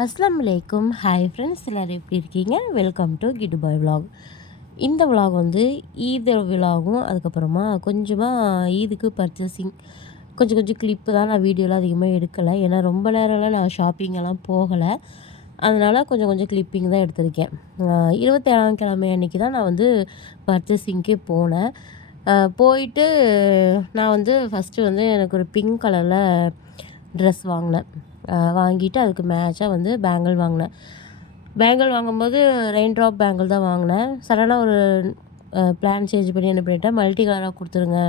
அஸ்லாம் வலைக்கும் hi friends எல்லோரும் எப்படி இருக்கீங்க? வெல்கம் டு கிடு பாய் விலாக் இந்த விலாக் வந்து ஈத் விலாகும் அதுக்கப்புறமா கொஞ்சமாக ஈதுக்கு பர்ச்சேசிங் கொஞ்சம் கொஞ்சம் கிளிப்பு தான் நான் வீடியோலாம் அதிகமாக எடுக்கலை. ஏன்னா ரொம்ப நேரம்லாம் நான் ஷாப்பிங்கெல்லாம் போகலை. அதனால் கொஞ்சம் கொஞ்சம் கிளிப்பிங் தான் எடுத்திருக்கேன். இருபத்தேழாம் கிழமை அன்றைக்கி தான் நான் வந்து பர்ச்சேசிங்க்கே போனேன். போயிட்டு நான் வந்து ஃபஸ்ட்டு வந்து எனக்கு ஒரு பிங்க் கலரில் ட்ரெஸ் வாங்கினேன். வாங்கிட்டு அதுக்கு மேட்சாக வந்து பேங்கிள் வாங்கினேன். பேங்கிள் வாங்கும்போது ரெயின் ட்ராப் பேங்கிள் தான் வாங்கினேன். சடனாக ஒரு பிளான் சேஞ்ச் பண்ணி என்ன பண்ணிட்டேன் மல்டி கலராக கொடுத்துருங்க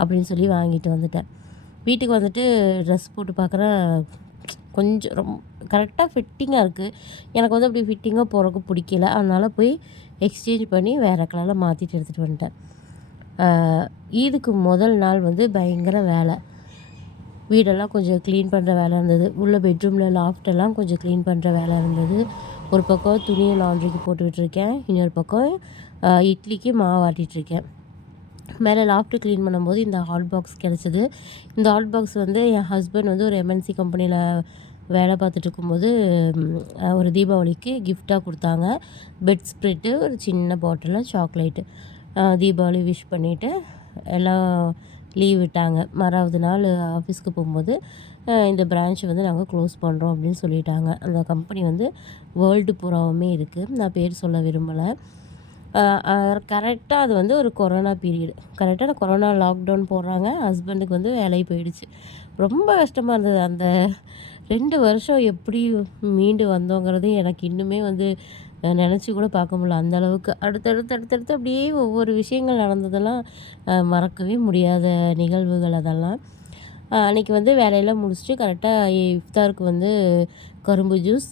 அப்படின்னு சொல்லி வாங்கிட்டு வந்துட்டேன். வீட்டுக்கு வந்துட்டு ட்ரெஸ் போட்டு பார்க்குறேன் கொஞ்சம் ரொம்ப கரெக்டாக ஃபிட்டிங்காக இருக்குது எனக்கு வந்து அப்படி ஃபிட்டிங்காக போகிறக்கு பிடிக்கல. அதனால் போய் எக்ஸ்சேஞ்ச் பண்ணி வேறு கலரில் மாற்றிட்டு எடுத்துகிட்டு வந்துட்டேன். ஈதுக்கு முதல் நாள் வந்து பயங்கர வேலை. வீடெல்லாம் கொஞ்சம் க்ளீன் பண்ணுற வேலை இருந்தது. உள்ள பெட்ரூமில் லாஃப்டெல்லாம் கொஞ்சம் க்ளீன் பண்ணுற வேலை இருந்தது. ஒரு பக்கம் துணியை லாண்ட்ரிக்கு போட்டுக்கிட்டுருக்கேன் இன்னொரு பக்கம் இட்லிக்கு மாவு ஆட்டிகிட்ருக்கேன் மேலே லாஃப்ட்டு க்ளீன் பண்ணும்போது இந்த ஹாட் பாக்ஸ் கிடச்சிது. இந்த ஹாட் பாக்ஸ் வந்து என் ஹஸ்பண்ட் வந்து ஒரு எம்என்சி கம்பெனியில் வேலை பார்த்துட்டு இருக்கும்போது ஒரு தீபாவளிக்கு கிஃப்டாக கொடுத்தாங்க. பெட் ஸ்ப்ரெட்டு ஒரு சின்ன பாட்டிலில் சாக்லேட்டு தீபாவளி விஷ் பண்ணிவிட்டு எல்லாம் லீவ் விட்டாங்க. மறாவது நாள் ஆஃபீஸ்க்கு போகும்போது இந்த பிரான்ச் வந்து நாங்கள் க்ளோஸ் பண்ணுறோம் அப்படின்னு சொல்லிட்டாங்க. அந்த கம்பெனி வந்து வேர்ல்டு பூராவுமே இருக்குது நான் பேர் சொல்ல விரும்பலை. கரெக்டாக அது வந்து ஒரு கொரோனா பீரியடு. கரெக்டாக கொரோனா லாக்டவுன் போடுறாங்க. ஹஸ்பண்டுக்கு வந்து வேலையை போயிடுச்சு. ரொம்ப கஷ்டமாக இருந்தது. அந்த ரெண்டு வருஷம் எப்படி மீண்டு வந்தோங்கிறது எனக்கு இன்னுமே வந்து நினச்சி கூட பார்க்க முடியல. அந்த அளவுக்கு அடுத்தடுத்து அடுத்தடுத்து அப்படியே ஒவ்வொரு விஷயங்கள் நடந்ததெல்லாம் மறக்கவே முடியாத நிகழ்வுகள் அதெல்லாம். அன்றைக்கி வந்து வேலையெல்லாம் முடிச்சுட்டு கரெக்டாக இஃப்தாருக்கு வந்து கரும்பு ஜூஸ்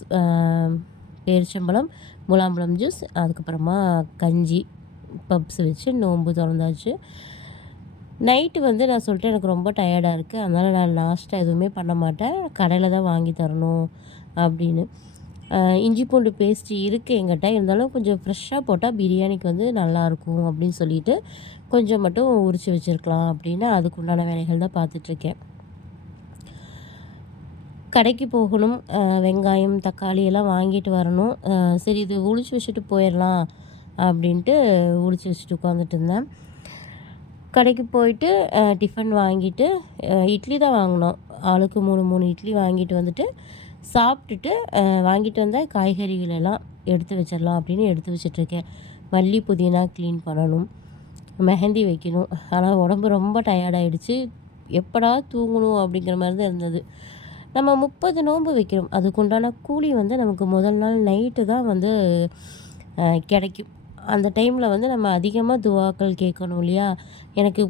பேரிச்சம்பழம் முலாம்பழம் ஜூஸ் அதுக்கப்புறமா கஞ்சி பப்ஸ் வச்சு நோன்பு திறந்தாச்சு. நைட்டு வந்து நான் சொல்லிட்டு எனக்கு ரொம்ப டயர்டாக இருக்குது அதனால் நான் லாஸ்ட்டாக எதுவுமே பண்ண மாட்டேன். கடையில் தான் வாங்கி தரணும் அப்படின்னு. இஞ்சி பூண்டு பேஸ்ட்டு இருக்குது எங்கிட்ட. இருந்தாலும் கொஞ்சம் ஃப்ரெஷ்ஷாக போட்டால் பிரியாணிக்கு வந்து நல்லாயிருக்கும் அப்படின்னு சொல்லிட்டு கொஞ்சம் மட்டும் உரித்து வச்சுருக்கலாம் அப்படின்னு அதுக்கு உண்டான வேலைகள் தான் பார்த்துட்ருக்கேன். கடைக்கு போகணும் வெங்காயம் தக்காளி எல்லாம் வாங்கிட்டு வரணும். சரி இது உளிச்சு வச்சுட்டு போயிடலாம் அப்படின்ட்டு உளிச்சு வச்சுட்டு உட்காந்துட்டு இருந்தேன். கடைக்கு போயிட்டு டிஃபன் வாங்கிட்டு இட்லி தான் வாங்கினோம். ஆளுக்கு மூணு மூணு இட்லி வாங்கிட்டு வந்துட்டு சாப்பிட்டுட்டு வாங்கிட்டு வந்த காய்கறிகள் எல்லாம் எடுத்து வச்சிடலாம் அப்படின்னு எடுத்து வச்சிட்ருக்கேன். மல்லி புதினா க்ளீன் பண்ணணும். மெஹந்தி வைக்கணும். ஆனால் உடம்பு ரொம்ப டயர்டாயிடுச்சு எப்படா தூங்கணும் அப்படிங்கிற மாதிரி தான் இருந்தது. நம்ம முப்பது நோன்பு வைக்கிறோம். அதுக்குண்டான கூலி வந்து நமக்கு முதல் நாள் நைட்டு தான் வந்து கிடைக்கும். அந்த டைமில் வந்து நம்ம அதிகமாக துவாக்கள் கேட்கணும் இல்லையா? எனக்கு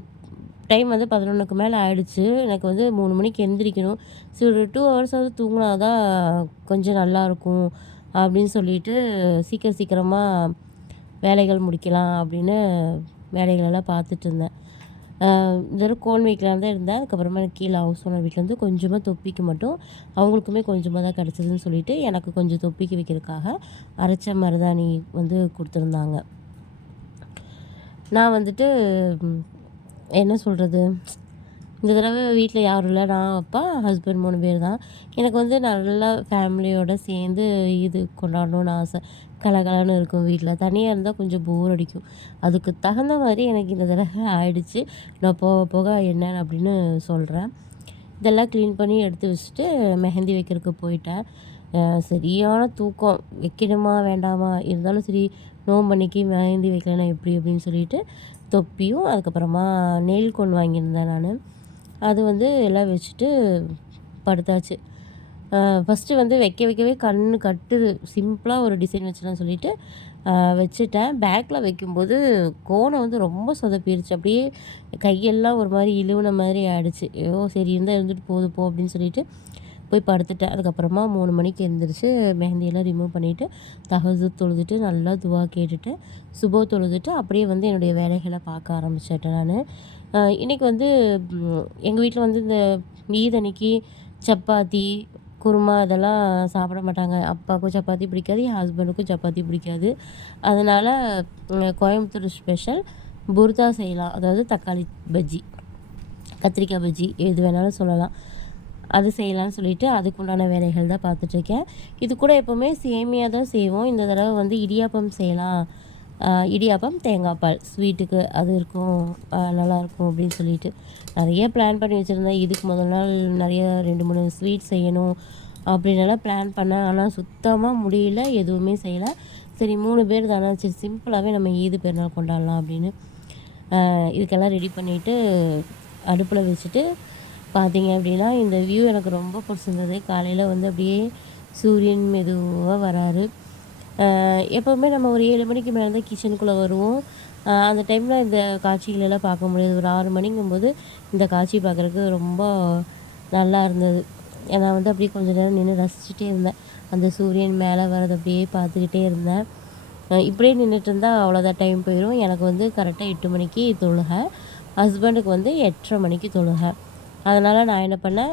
டைம் வந்து பதினொன்றுக்கு மேலே ஆயிடுச்சு. எனக்கு வந்து மூணு மணிக்கு எந்திரிக்கணும். சரி ஒரு டூ ஹவர்ஸாவது தூங்கினா தான் கொஞ்சம் நல்லாயிருக்கும் அப்படின்னு சொல்லிட்டு சீக்கிரம் சீக்கிரமாக வேலைகள் முடிக்கலாம் அப்படின்னு வேலைகளெல்லாம் பார்த்துட்டு இருந்தேன். இந்த கோன் வீட்டில் தான் இருந்தேன். அதுக்கப்புறமா எனக்கு கீழே ஹவுஸ் ஓனர் வீட்டிலேருந்து கொஞ்சமாக தொப்பிக்கு மட்டும் அவங்களுக்குமே கொஞ்சமாக தான் கிடச்சிதுன்னு சொல்லிவிட்டு எனக்கு கொஞ்சம் தொப்பிக்கு வைக்கிறதுக்காக அரைச்ச மருதாணி வந்து கொடுத்துருந்தாங்க. நான் வந்துட்டு என்ன சொல்கிறது இந்த தடவை வீட்டில் யாரும் இல்லை. நான் அப்பா ஹஸ்பண்ட் மூணு பேர் தான். எனக்கு வந்து நல்லா ஃபேமிலியோடு சேர்ந்து இது கொண்டாடணும்னு ஆசை. கலகலன்னு இருக்கும் வீட்டில் தனியாக இருந்தால் கொஞ்சம் போர் அடிக்கும். அதுக்கு தகுந்த மாதிரி எனக்கு இந்த தடவை ஆயிடுச்சு. நான் போக போக என்னன்னு அப்படின்னு சொல்கிறேன் இதெல்லாம் க்ளீன் பண்ணி எடுத்து வச்சுட்டு மெஹந்தி வைக்கிறதுக்கு போயிட்டேன். சரியான தூக்கம். வைக்கணுமா வேண்டாமா? இருந்தாலும் சரி நோம்பன்னைக்கு மெஹந்தி வைக்கலன்னா எப்படி அப்படின்னு சொல்லிட்டு தொப்பியும் அதுக்கப்புறமா நெயில் கொண்டு வாங்கியிருந்தேன் நான். அது வந்து எல்லாம் வச்சுட்டு படுத்தாச்சு. ஃபஸ்ட்டு வந்து வைக்க வைக்கவே கண் கட்டுது. சிம்பிளாக ஒரு டிசைன் வச்சுலாம் சொல்லிவிட்டு வச்சுட்டேன். பேக்கில் வைக்கும்போது கோணம் வந்து ரொம்ப சொதப்பிடுச்சு அப்படியே கையெல்லாம் ஒரு மாதிரி இழுவின மாதிரி ஆகிடுச்சு ஐயோ சரி இருந்தால் இருந்துட்டு போகுது போ அப்படின்னு சொல்லிட்டு போய் படுத்துட்டேன். அதுக்கப்புறமா மூணு மணிக்கு எழுந்திரிச்சு மெஹந்தியெல்லாம் ரிமூவ் பண்ணிவிட்டு தகசு தொழுதுட்டு நல்லா துவா கேட்டுட்டு சுபோ தொழுதுட்டு அப்படியே வந்து என்னுடைய வேலைகளை பார்க்க ஆரம்பிச்சிட்டேன் நான். இன்றைக்கி வந்து எங்கள் வீட்டில் வந்து இந்த ஈத் அன்னைக்கு சப்பாத்தி குருமா இதெல்லாம் சாப்பிட மாட்டாங்க. அப்பாவுக்கும் சப்பாத்தி பிடிக்காது என் ஹஸ்பண்டுக்கும் சப்பாத்தி பிடிக்காது. அதனால் கோயம்புத்தூர் ஸ்பெஷல் புர்தா செய்யலாம். அதாவது தக்காளி பஜ்ஜி கத்திரிக்காய் பஜ்ஜி எது வேணாலும் சொல்லலாம். அது செய்யலாம்னு சொல்லிட்டு அதுக்கு உண்டான வேலைகள் தான் பார்த்துட்ருக்கேன். இது கூட எப்போவுமே சேமியாக தான் செய்வோம். இந்த தடவை வந்து இடியாப்பம் செய்யலாம். இடியாப்பம் தேங்காய் பால். ஸ்வீட்டுக்கு அது இருக்கும். நல்லாயிருக்கும் அப்படின்னு சொல்லிட்டு நிறைய பிளான் பண்ணி வச்சுருந்தேன். இதுக்கு முதல் நாள் நிறைய ரெண்டு மூணு ஸ்வீட் செய்யணும் அப்படின்னலாம் பிளான் பண்ணேன். ஆனால் சுத்தமாக முடியல. எதுவுமே செய்யலை. சரி மூணு பேர் தானே. சரி சிம்பிளாகவே நம்ம ஈது பெருநாள் கொண்டாடலாம் அப்படின்னு இதுக்கெல்லாம் ரெடி பண்ணிவிட்டு அடுப்பில் வச்சுட்டு பார்த்தீங்க அப்படின்னா இந்த வியூ எனக்கு ரொம்ப பிடிச்சிருந்தது. காலையில் வந்து அப்படியே சூரியன் மெதுவாக வராரு. எப்போவுமே நம்ம ஒரு ஏழு மணிக்கு மேலே தான் கிச்சனுக்குள்ளே வருவோம் அந்த டைமில் இந்த காட்சிகளெல்லாம் பார்க்க முடியாது. ஒரு ஆறு மணிங்கும்போது இந்த காட்சி பார்க்குறதுக்கு ரொம்ப நல்லா இருந்தது. நான் வந்து அப்படியே கொஞ்ச நேரம் நின்று ரசிச்சுட்டே இருந்தேன். அந்த சூரியன் மேலே வர்றது அப்படியே பார்த்துக்கிட்டே இருந்தேன். இப்படியே நின்றுட்டு இருந்தால் அவ்வளோதான் டைம் போயிடும் எனக்கு வந்து கரெக்டாக எட்டு மணிக்கு தொழுகை. ஹஸ்பண்டுக்கு வந்து எட்டரை மணிக்கு தொழுகை. அதனால் நான் என்ன பண்ணேன்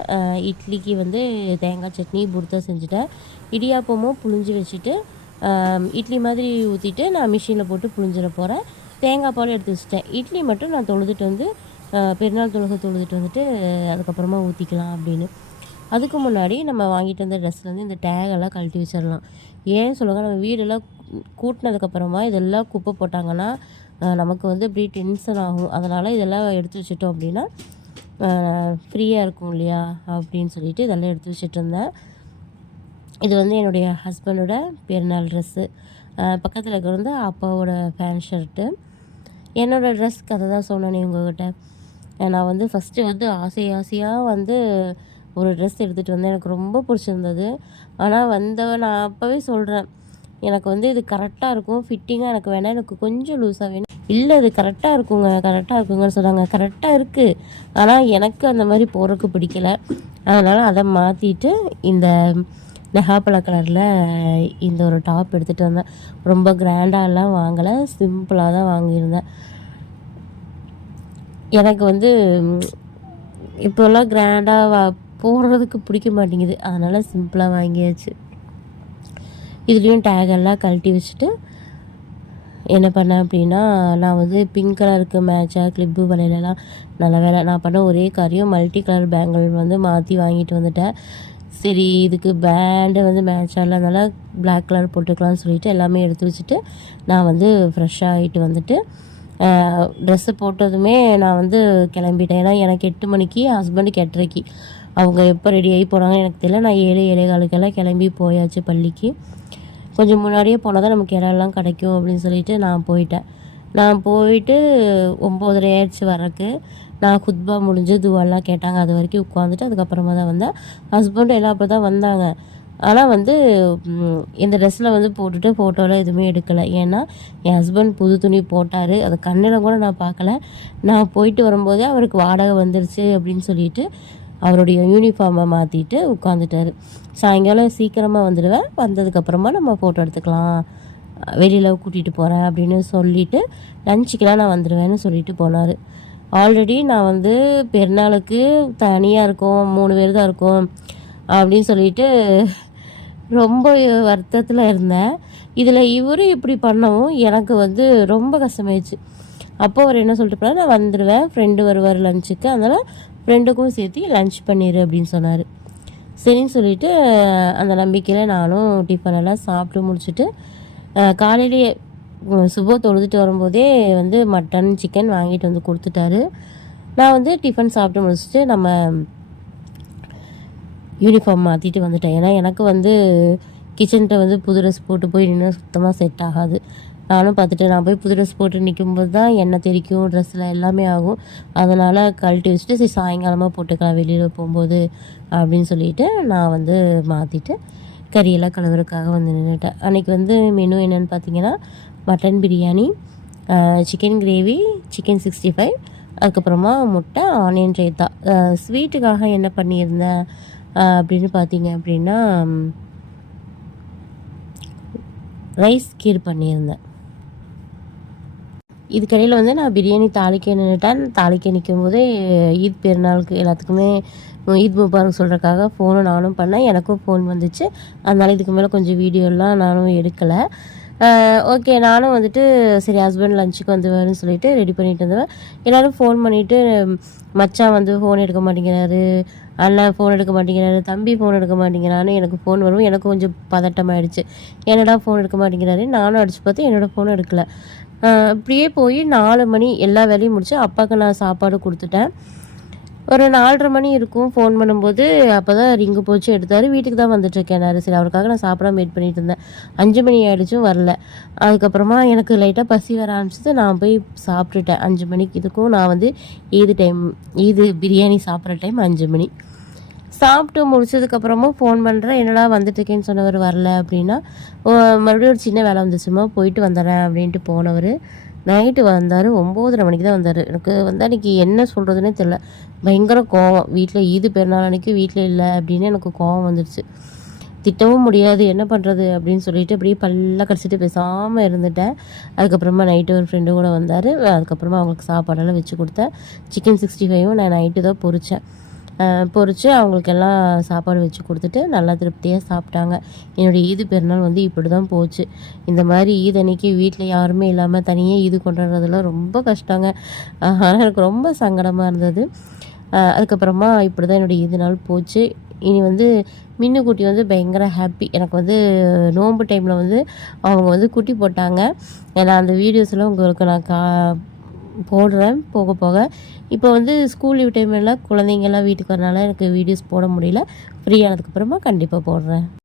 இட்லிக்கு வந்து தேங்காய் சட்னி புர்த்தா செஞ்சுட்டேன். இடியாப்பமும் புழிஞ்சு வச்சுட்டு இட்லி மாதிரி ஊற்றிட்டு நான் மிஷினில் போட்டு புழிஞ்சிட போகிறேன் தேங்காய் பால் எடுத்து வச்சுட்டேன். இட்லி மட்டும் நான் தொழுதுட்டு வந்து பெருநாள் தொழுக தொழுதுட்டு வந்துட்டு அதுக்கப்புறமா ஊற்றிக்கலாம் அப்படின்னு. அதுக்கு முன்னாடி நம்ம வாங்கிட்டு வந்த ட்ரெஸ்லேருந்து இந்த டேகெல்லாம் கழட்டி வச்சிடலாம். ஏன் சொல்லுங்கள் நம்ம வீடெல்லாம் கூட்டினதுக்கப்புறமா இதெல்லாம் குப்பை போட்டாங்கன்னா நமக்கு வந்து இப்படி டென்ஷன் ஆகும். அதனால் இதெல்லாம் எடுத்து வச்சிட்டோம் அப்படின்னா ஃப்ரீயாக இருக்கும் இல்லையா? அப்படின்னு சொல்லிட்டு இதெல்லாம் எடுத்து வச்சுட்டு இருந்தேன். இது வந்து என்னுடைய ஹஸ்பண்டோட பெருநாள் ட்ரெஸ்ஸு பக்கத்தில் இருக்கிறது அப்பாவோட ஃபேன் ஷர்ட்டு என்னோடய ட்ரெஸ் கதை தான் சொன்னேனே உங்கள்கிட்ட நான் வந்து ஃபஸ்ட்டு வந்து ஆசை ஆசையாக வந்து ஒரு ட்ரெஸ் எடுத்துகிட்டு வந்தேன். எனக்கு ரொம்ப பிடிச்சிருந்தது. ஆனால் வந்தவன் நான் அப்போவே சொல்கிறேன் எனக்கு வந்து இது கரெக்டாக இருக்கும். ஃபிட்டிங்காக எனக்கு வேணாம். எனக்கு கொஞ்சம் லூஸாக வேணும். இல்லை இது கரெக்டாக இருக்குங்க. கரெக்டாக இருக்குங்கன்னு சொன்னாங்க. கரெக்டாக இருக்குது ஆனால் எனக்கு அந்த மாதிரி போகிறதுக்கு பிடிக்கல. அதனால் அதை மாற்றிட்டு இந்த நெகாப்பழ கலரில் இந்த ஒரு டாப் எடுத்துகிட்டு வந்தேன். ரொம்ப கிராண்டாலாம் வாங்கலை. சிம்பிளாக தான் வாங்கியிருந்தேன். எனக்கு வந்து இப்போல்லாம் கிராண்டாக வா போடுறதுக்கு பிடிக்க மாட்டேங்குது. அதனால் சிம்பிளாக வாங்கியாச்சு. இதுலேயும் டேக் எல்லாம் கழட்டி வச்சுட்டு என்ன பண்ணேன் அப்படின்னா நான் வந்து பிங்க் கலருக்கு மேட்சாக கிளிப்பு வலையிலலாம் நல்ல வேலை. நான் பண்ண ஒரே காரியம் மல்டி கலர் பேங்கிள் வந்து மாற்றி வாங்கிட்டு வந்துட்டேன். சரி இதுக்கு பேண்டு வந்து மேட்ச் ஆகலனால பிளாக் கலர் போட்டுக்கலாம்னு சொல்லிட்டு எல்லாமே எடுத்து வச்சுட்டு நான் வந்து ஃப்ரெஷ்ஷாக ஆகிட்டு வந்துட்டு ட்ரெஸ்ஸு போட்டதுமே நான் வந்து கிளம்பிட்டேன். ஏன்னா எனக்கு எட்டு மணிக்கு ஹஸ்பண்டுக்கு எட்டரைக்கு அவங்க எப்போ ரெடி ஆகி போகிறாங்கன்னு எனக்கு தெரியல. நான் ஏழு ஏழே காலுக்கெல்லாம் கிளம்பி போயாச்சு பள்ளிக்கு. கொஞ்சம் முன்னாடியே போனால் தான் நமக்கு இடம்லாம் கிடைக்கும் அப்படின்னு சொல்லிட்டு நான் போயிட்டேன். நான் போயிட்டு ஒம்போதரை ஆயிடுச்சு வரக்கு நான் குத்பா முடிஞ்சு துவாலாம் கேட்டாங்க. அது வரைக்கும் உட்காந்துட்டு அதுக்கப்புறமா தான் வந்தேன். ஹஸ்பண்டும் எல்லாம் அப்போ தான் வந்தாங்க. ஆனால் வந்து இந்த ட்ரெஸ்ஸில் வந்து போட்டுட்டு ஃபோட்டோலாம் எதுவுமே எடுக்கலை. ஏன்னா என் ஹஸ்பண்ட் புது துணி போட்டார். அது கண்ணில் கூட நான் பார்க்கல. நான் போயிட்டு வரும்போதே அவருக்கு வாடகை வந்துருச்சு அப்படின்னு சொல்லிட்டு அவருடைய யூனிஃபார்மை மாற்றிட்டு உட்காந்துட்டாரு சாயங்காலம் சீக்கிரமாக வந்துடுவேன். வந்ததுக்கப்புறமா நம்ம ஃபோட்டோ எடுத்துக்கலாம். வெளியில் கூட்டிகிட்டு போகிறேன் அப்படின்னு சொல்லிவிட்டு லஞ்சுக்கெலாம் நான் வந்துடுவேன்னு சொல்லிட்டு போனார். ஆல்ரெடி நான் வந்து பெருநாளுக்கு தனியாக இருக்கோம் மூணு பேர் தான் இருக்கோம் அப்படின்னு சொல்லிட்டு ரொம்ப வருத்தத்தில் இருந்தேன். இதில் இவரும் இப்படி பண்ணவும் எனக்கு வந்து ரொம்ப கஷ்டமாயிடுச்சு. அப்போ அவர் என்ன சொல்லிட்டு போனால் நான் வந்துடுவேன். ஃப்ரெண்டு வருவார் லஞ்சுக்கு அதனால் ஃப்ரெண்டுக்கும் சேர்த்து லஞ்ச் பண்ணிடு அப்படின்னு சொன்னார். சரின்னு சொல்லிட்டு அந்த நம்பிக்கையில் நானும் டிஃபன் எல்லாம் சாப்பிட்டு முடிச்சுட்டு காலையிலேயே உம், சுபோ தொழுதுட்டு வரும்போதே வந்து மட்டன் சிக்கன் வாங்கிட்டு வந்து கொடுத்துட்டாரு. நான் வந்து டிஃபன் சாப்பிட்டு முடிச்சுட்டு நம்ம யூனிஃபார்ம் மாற்றிட்டு வந்துட்டேன். ஏன்னா எனக்கு வந்து கிச்சன்கிட்ட வந்து புது ட்ரெஸ் போட்டு போய் நின்று சுத்தமாக செட் ஆகாது. நானும் பார்த்துட்டு நான் போய் புது ட்ரெஸ் போட்டு நிற்கும்போது தான் எண்ணெய் தெரிக்கும் ட்ரெஸ்ஸில் எல்லாமே ஆகும். அதனால் கழட்டி வச்சுட்டு சரி சாயங்காலமாக போட்டுக்கலாம் வெளியில் போகும்போது அப்படின்னு சொல்லிட்டு நான் வந்து மாற்றிட்டு கறியெல்லாம் கழுவுறதுக்காக வந்து நின்றுட்டேன் அன்றைக்கி வந்து மெனு என்னென்னு பார்த்தீங்கன்னா mutton biryani chicken gravy chicken sixty five அதுக்கப்புறமா முட்டை ஆனியன் ரைத்தா ஸ்வீட்டுக்காக என்ன பண்ணியிருந்தேன் அப்படின்னு பார்த்தீங்க அப்படின்னா ரைஸ் கீர் பண்ணியிருந்தேன். இதுக்கடையில் வந்து நான் பிரியாணி தாளிக்க நின்றுட்டேன் தாளிக்க நிற்கும் போதே ஈத் பெருநாளுக்கு எல்லாத்துக்குமே ஈத் முபாரக் சொல்கிறக்காக ஃபோனும் நானும் பண்ணேன். எனக்கும் ஃபோன் வந்துச்சு. அதனால் இதுக்கு மேலே கொஞ்சம் வீடியோலாம் நானும் எடுக்கலை. ஓகே நானும் வந்துட்டு சரி ஹஸ்பண்ட் லஞ்சுக்கு வந்துவாருன்னு சொல்லிட்டு ரெடி பண்ணிட்டு இருந்தேன் எல்லோரும் ஃபோன் பண்ணிவிட்டு மச்சான் வந்து ஃபோன் எடுக்க மாட்டேங்கிறாரு அண்ணன் ஃபோன் எடுக்க மாட்டேங்கிறாரு தம்பி ஃபோன் எடுக்க மாட்டேங்கிறான்னு எனக்கு ஃபோன் வரும். எனக்கு கொஞ்சம் பதட்டமாயிடுச்சு. என்னடா ஃபோன் எடுக்க மாட்டேங்கிறாரு? நானும் அடிச்சு பார்த்து என்னோடய ஃபோன் எடுக்கல. இப்படியே போய் நாலு மணி எல்லா வேலையும் முடிச்சு அப்பாவுக்கு நான் சாப்பாடு கொடுத்துட்டேன். ஒரு நாலரை மணி இருக்கும் ஃபோன் பண்ணும்போது அப்போ தான் ரிங்கு போச்சு எடுத்தார். வீட்டுக்கு தான் வந்துட்டுருக்கேன் சரி அவருக்காக நான் சாப்பிடாம வெயிட் பண்ணிட்டு இருந்தேன். அஞ்சு மணி ஆகிடுச்சும் வரல. அதுக்கப்புறமா எனக்கு லைட்டாக பசி வர ஆரம்பிச்சது. நான் போய் சாப்பிட்டுட்டேன். அஞ்சு மணிக்கு இதுக்கும் நான் வந்து ஈது டைம் ஈது பிரியாணி சாப்பிட்ற டைம் அஞ்சு மணி. சாப்பிட்டு முடிச்சதுக்கப்புறமும் ஃபோன் பண்ணுறேன் என்னடா வந்துட்டுருக்கேன்னு சொன்னவர் வரல அப்படின்னா மறுபடியும் ஒரு சின்ன வேலை வந்துச்சுமா? போயிட்டு வந்துடுறேன் அப்படின்ட்டு போனவர். நைட்டு வந்தார் ஒம்போதரை மணிக்கு தான் வந்தார். எனக்கு வந்து அன்றைக்கி என்ன சொல்கிறதுனே தெரில பயங்கர கோவம். வீட்டில் ஈது பெருநாள் அன்றைக்கி வீட்டில் இல்லை அப்படின்னு எனக்கு கோவம் வந்துடுச்சு திட்டவும் முடியாது என்ன பண்ணுறது அப்படின்னு சொல்லிட்டு அப்படியே பல்ல கடிச்சிட்டு பேசாமல் இருந்துட்டேன். அதுக்கப்புறமா நைட்டு ஒரு ஃப்ரெண்டு கூட வந்தார். அதுக்கப்புறமா அவங்களுக்கு சாப்பாடெல்லாம் வச்சு கொடுத்தேன். சிக்கன் சிக்ஸ்டி ஃபைவும் நான் நைட்டு தான் பொரித்தேன் பொறிச்சு அவங்களுக்கெல்லாம் சாப்பாடு வச்சு கொடுத்துட்டு நல்லா திருப்தியாக சாப்பிட்டாங்க. என்னுடைய ஈது பெருநாள் வந்து இப்படி தான் போச்சு. இந்த மாதிரி ஈத் அன்னைக்கு வீட்டில் யாருமே இல்லாமல் தனியாக ஈது கொண்டாடுறதுலாம் ரொம்ப கஷ்டங்க. ஆனால் எனக்கு ரொம்ப சங்கடமாக இருந்தது. அதுக்கப்புறமா இப்படி தான் என்னுடைய ஈது நாள் போச்சு. இனி வந்து மின்னு குட்டி வந்து பயங்கர ஹாப்பி எனக்கு வந்து நோன்பு டைமில் வந்து அவங்க வந்து குட்டி போட்டாங்க. ஏன்னா அந்த வீடியோஸில் உங்களுக்கு நான் கா போடுறேன். போக போக இப்போ வந்து ஸ்கூல் லீவ் டைம்லாம் குழந்தைங்கள்லாம் வீட்டுக்கு வரனால எனக்கு வீடியோஸ் போட முடியல. ஃப்ரீ ஆனதுக்கப்புறமா கண்டிப்பாக போடுறேன்.